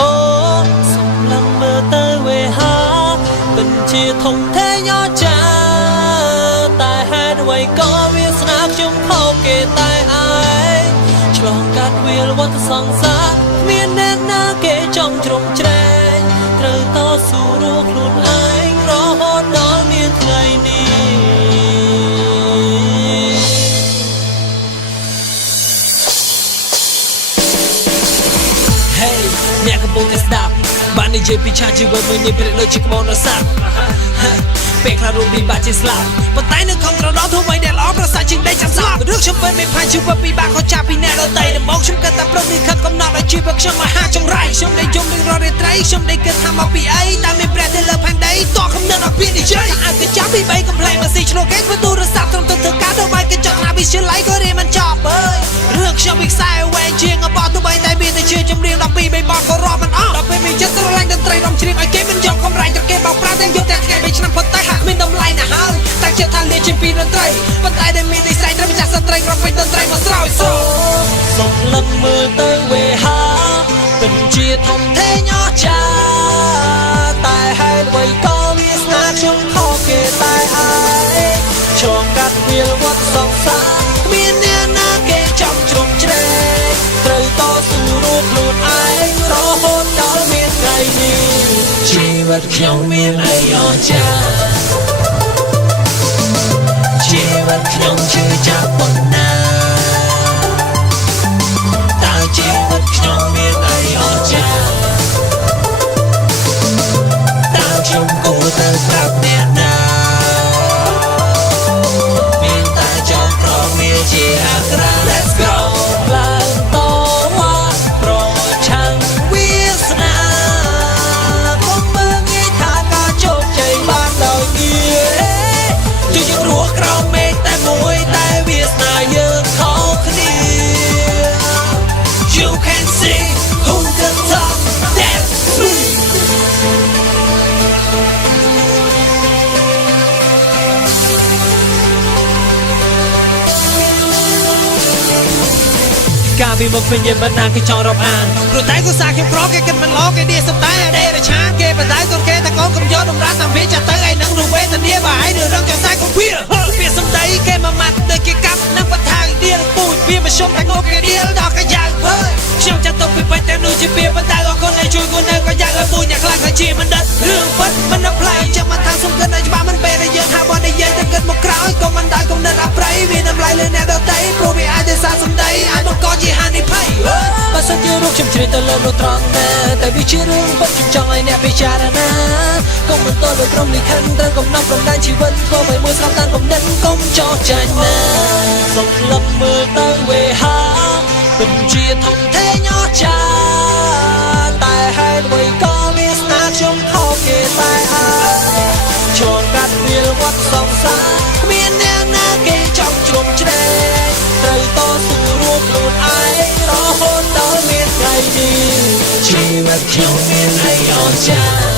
អូសំឡឹងមើលទៅវេហាពិតជាធំធេងអស្ចារ្យតែហេតុអ្វីក៏វាស្នាខ្ញុំខុសគេតែឯងឆ្លងកាត់វាលវត្តសង្សារមានអ្នកណាគេចង់ជ្រំជ្រែងត្រូវតស៊ូរកខ្លួនឯងរហូតដល់មានថ្ងៃនេះអ្នកកំពុងតែស្ដាប់បាននិយាយពីឆាជីវិតមួយនេះប្រៀបដូចជាក្បូនដ៏សាប់ពេលខ្លះរួមពីបាក់ជាស្លាប់ប៉ុន្តែនៅក្នុងត្រដោធ្វើអ្វីដែលល្អប្រសើរជាងដេកចាំស្លាប់រឿងខ្ញុំពិតមានផានជីវិតពីបាក់ខុសចាស់ពីអ្នកដទៃដំបូងខ្ញុំគិតតែព្រមនេះខិតកំណត់ឲ្យជីវិតខ្ញុំមកហាចង្រៃខ្ញុំដែលយំនឹងរាល់រាត្រីខ្ញុំដែលគិតថាមកពីអីតែមានព្រះទៅលើផែនដីតោះកំណត់ឲ្យពីនិយាយអាចទៅចាប់ពី3កំ pl ែងមកស៊ីឆ្លងគេធ្វើទូរស័ព្ទត្រឹមទៅធ្វើការដល់បាយកញ្ចក់ណាវិទ្យាល័យក៏រៀនមិនចប់អើយរឿងខ្ញុំពីខ្សែវែងជាងអបទោះបីតែមានតែជាចម្រៀង12 3បទក៏រាប់មិនអស់ដល់ពេលមានចិត្តស្រឡាញ់តន្ត្រីរំច្រៀងឲ្យគេមិនយកកំរៃទៅគេបោកប្រាស់ទាំងយកតែថ្ងៃ3ឆ្នាំផុតតែហាក់មានតម្លៃណាស់ហើយតែជាថាលេជាពីតន្ត្រីប៉ុន្តែដែលមាននិស្ស័យត្រឹមចាស់ស្ត្រីគ្រប់ពេញតន្ត្រីមកស្រោចស្រោសុំលឹកមើលទៅវេហាពិតជាធំធេងអស្ចារ្យតែហេតុអ្វីក៏វាស្នាខ្ញុំខុសគេតែឯងឆ្លងកាត់វាលវត្តសង្សារគ្មានអ្នកណាគេចង់ជ្រំជ្រែងត្រូវតស៊ូរកខ្លួនឯងរហូតដល់មានថ្ងៃនេះជីវិតខ្ញុំមានអីអស្ចារ្យជីវិតខ្ញុំជឿចាប់ប៉ុណ្ណាតើជីវិតខ្ញុំមានអីអស្ចារ្យតើខ្ញុំគួរទៅប្រាប់អ្នកណាមានតែចង់ក្រមានជាអក្សរ Let's go ឡើងតវ៉ាប្រឆាំងវាសនាកុំមើលងាយថាការជោគជ័យបានដោយងារជួយយើងរស់ក្រោមមេឃតែមួយតែវាសនាយើងខុសគ្នា You can see who can talk that's me ការពីមកពេញមិនណាគេចង់រាប់អានព្រោះតែគូសាខ្ញុំក្រគេគិតមិនល្អគេដៀសតែអដេរឆានគេបដៅកូនគេតែកូនកុំយកតម្រាតាមវាចាស់ទៅឯនឹងនោះវេទនាបើឯងរឿងចង់ខ្សែកុំវាពាក្យសំដីគេមកម៉ាត់ដូចគេកាប់នឹងបថាយដៀលពូជវាមកខ្ញុំតែងគេដៀលដល់កាយ៉ាវភើខ្ញុំចាត់ទុកពីពេញតែនោះជាពាក្យបដៅអរគុណដែលជួយគូនៅកាយ៉ាវឲ្យពូអ្នកខ្លាំងក៏ជាមិនដិតរឿងពិតមិនដល់ផ្លែចាំមិនថាសុំគិតឲ្យច្បាស់មិនពេលដែលយើងហាមកនិយាយទៅគិតមកក្រោយក៏មិនដែលគំនិតអប្រៃវាតម្លៃលើអ្នកដទៃព្រោះវាអាចទៅសារសំដីអាចបង្កជាហានិភ័យបើសិនជារូបខ្ញុំជ្រៀតទៅលើនោះត្រង់ណាតែវាជារឿងពិតខ្ញុំចង់ឲ្យអ្នកពិចារណាកុំបន្តលើក្រុមលិខិតត្រូវកំណត់កំណែជីវិតក៏មិនមួយស្រាប់តាមកុំដិតកុំចោទចាញ់ណាសុំលឹកមើលទៅវេហាពិតជាធំធេងអស្ចារ្យតែហេតុអ្វីក៏វាស្នាខ្ញុំខុសគេតែឯងឆ្លងកាត់វាលវត្តសង្សារគ្មានអ្នកណាគេចង់ជ្រំជ្រែងត្រូវតស៊ូរួមខ្លួនឯងរហូតដល់មានថ្ងៃនេះជីវិតខ្ញុំមានអីអស្ចារ្យ